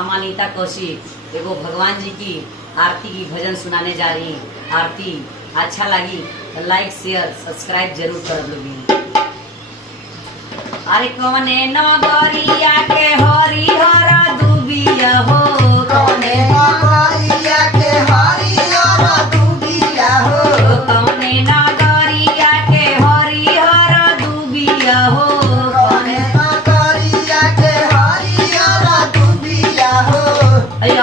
हम अनीता कौशिक एगो भगवान जी की आरती की भजन सुनाने जा रही हैं। आरती अच्छा लगी तो लाइक शेयर सब्सक्राइब जरूर कर लोगी। अरे कौने नगरिया के हरिहर दुबिया हो, कौने नगरिया के हरिहर दुबिया हो, कौने नगरिया के हरिहर दुबिया हो, कौने नगरिया के हरिहर दुबिया हो।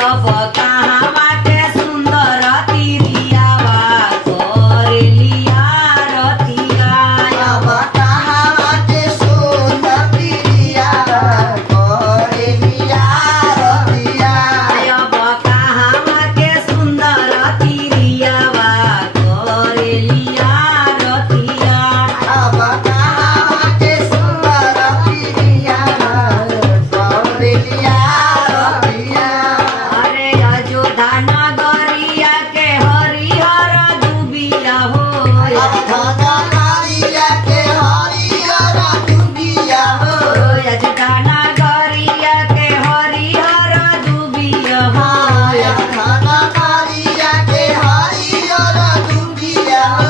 अब कहाँ के सुंदर तिरियावा करेलिया रतिया, अब कहाँ के सुंदर प्रिया करेलिया रतिया, अब कहाँ के सुंदर तिरियावा करेलिया रतिया। अब कहाँ के सुंदर प्रिया करेलिया रतिया। अरे अयोध्या नगरिया के हरिहर दुबिया हो, अयोध्या नगरिया के हरिहर दुबिया हो, अयोध्या नगरिया के हरिहर दुबिया हो। अयोध्या नगरिया के हरिहर दुबिया हो।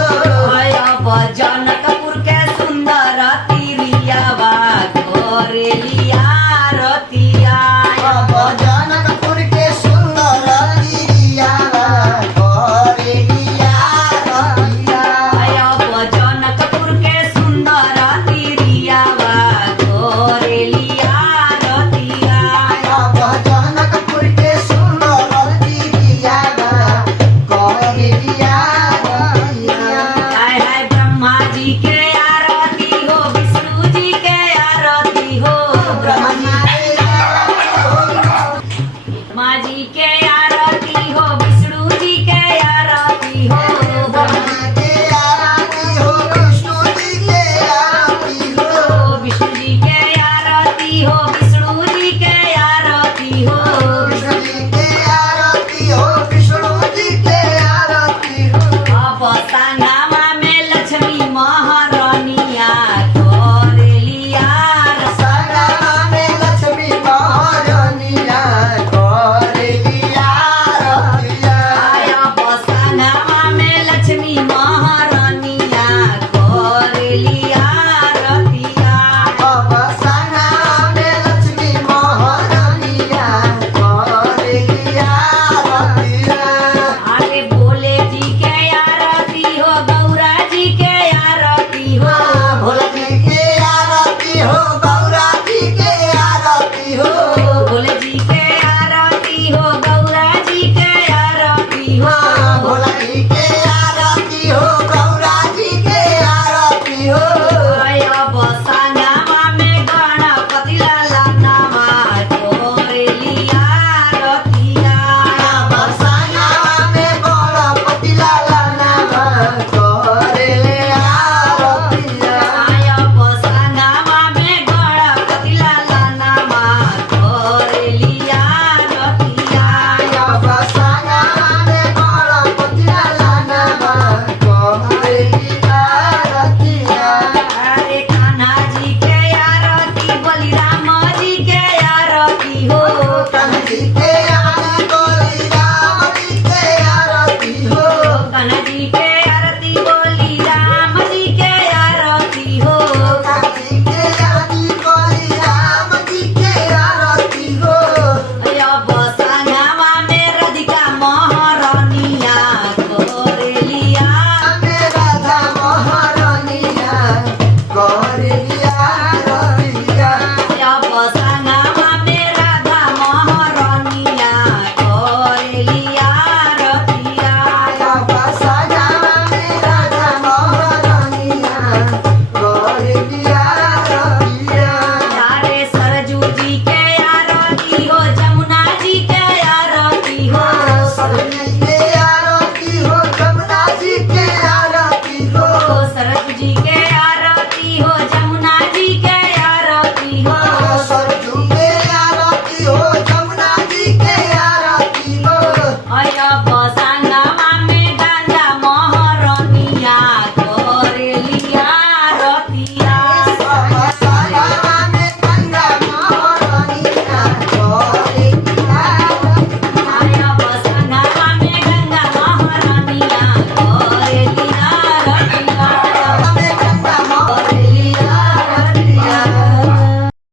अब जनकपुर के सुंदर तिरियावा करेलिया रतिया, अब जनकपुर के सुंदर तिरिया करेलिया रतिया। अब जनकपुर के सुंदर तिरियावा करेलिया रतिया। अब जनकपुर के सुंदर तिरिया करेलिया रतिया। हाय हाय ब्रह्मा जी के आरती हो, विष्णु जी के आरती हो, ब्रह्मा जी के आरती हो, विष्णु जी के आरती हो, के आरती हो, विष्णु जी के आरती हो, विष्णु जी के आरती हो, विष्णु जी के आरती हो।